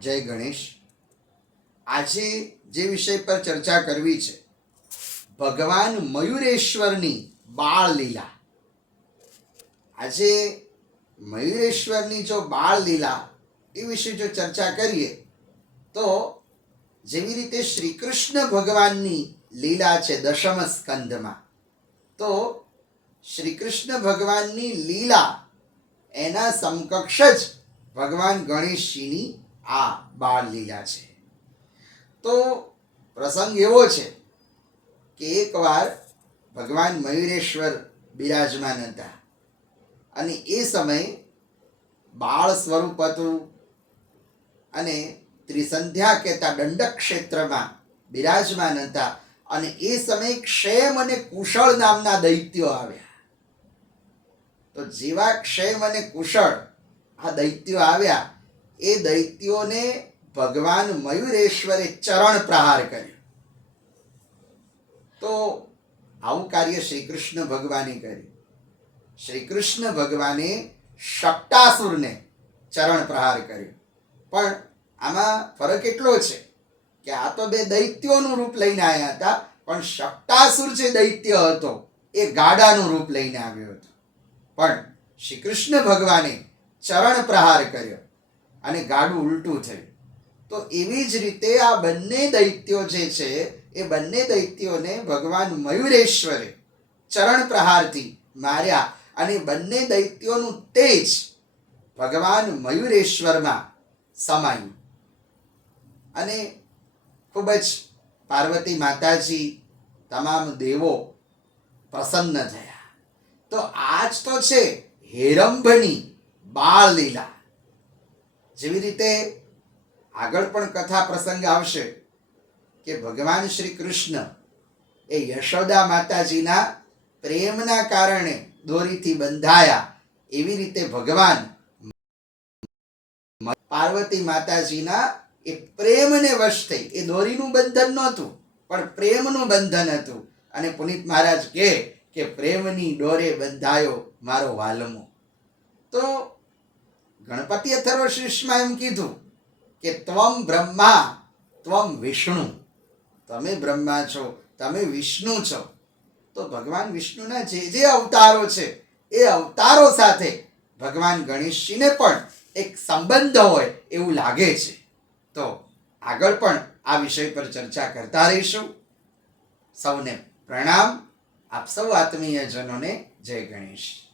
જય ગણેશ. આજે જે વિષય પર ચર્ચા કરવી છે, ભગવાન મયુરેશ્વરની બાળ લીલા. આજે મયુરેશ્વરની જો બાળ લીલા, એ વિશે જો ચર્ચા કરીએ, તો જેવી રીતે શ્રી કૃષ્ણ ભગવાનની લીલા છે દશમ સ્કંધમાં તો શ્રી કૃષ્ણ ભગવાનની લીલા એના સમકક્ષ જ ભગવાન ગણેશજીની આ બાળ લીલા છે. તો પ્રસંગ એવો છે કે એકવાર ભગવાન મયુરેશ્વર બિરાજમાન હતા અને એ સમયે બાળ સ્વરૂપ હતું અને ત્રિસંધ્યા કહેતા દંડક ક્ષેત્રમાં બિરાજમાન હતા અને એ સમયે ક્ષેમ અને કુશળ નામના દૈત્યો આવ્યા. તો જેવા ક્ષેમ અને કુશળ આ દૈત્યો આવ્યા એ દૈત્યોને ભગવાન મયુરેશ્વરે ચરણ પ્રહાર કર્યો. તો આવું કાર્ય શ્રી કૃષ્ણ ભગવાને કર્યું. શ્રી કૃષ્ણ ભગવાને શક્ટાસુરને ચરણ પ્રહાર કર્યો. પણ આમાં ફરક એટલો છે કે આ તો બે દૈત્યોનું રૂપ લઈને આવ્યા હતા, પણ શક્ટાસુર જે દૈત્ય હતો, એ ગાડાનું રૂપ લઈને આવ્યો હતો. પણ શ્રી કૃષ્ણ ભગવાને ચરણ પ્રહાર કર્યો. અને ગાડું ઉલટું થયું તો એવી જ રીતે આ બંને દૈત્યો જે છે, એ બંને દૈત્યોને ભગવાન મયુરેશ્વરે ચરણ પ્રહારથી માર્યા અને બંને દૈત્યોનું તેજ ભગવાન મયુરેશ્વરમાં સમાયું. અને ખૂબ જ પાર્વતી માતાજી તમામ દેવો પ્રસન્ન થયા. તો આજ તો છે હેરંભની બાળ લીલા જેવી રીતે આગળ પણ કથા પ્રસંગ આવશે કે ભગવાન શ્રી કૃષ્ણ એ યશોદા માતાજીના પ્રેમના કારણે દોરીથી બંધાયા એવી રીતે ભગવાન પાર્વતી માતાજીના એ પ્રેમને વશ થઈ. એ દોરીનું બંધન નહોતું, પણ પ્રેમનું બંધન હતું. અને પુનિત મહારાજ કહે કે પ્રેમની ડોરે બંધાયો મારો વાલમો. તો ગણપતિ અથર્વશીર્ષમાં એમ કીધું કે ત્વમ બ્રહ્મા, ત્વમ વિષ્ણુ. તમે બ્રહ્મા છો, તમે વિષ્ણુ છો. તો ભગવાન વિષ્ણુના જે જે અવતારો છે, એ અવતારો સાથે ભગવાન ગણેશજીને પણ એક સંબંધ હોય એવું લાગે છે. તો આગળ પણ આ વિષય પર ચર્ચા કરતા રહીશું. સૌને પ્રણામ. આપ સૌ આત્મીયજનોને જય ગણેશ.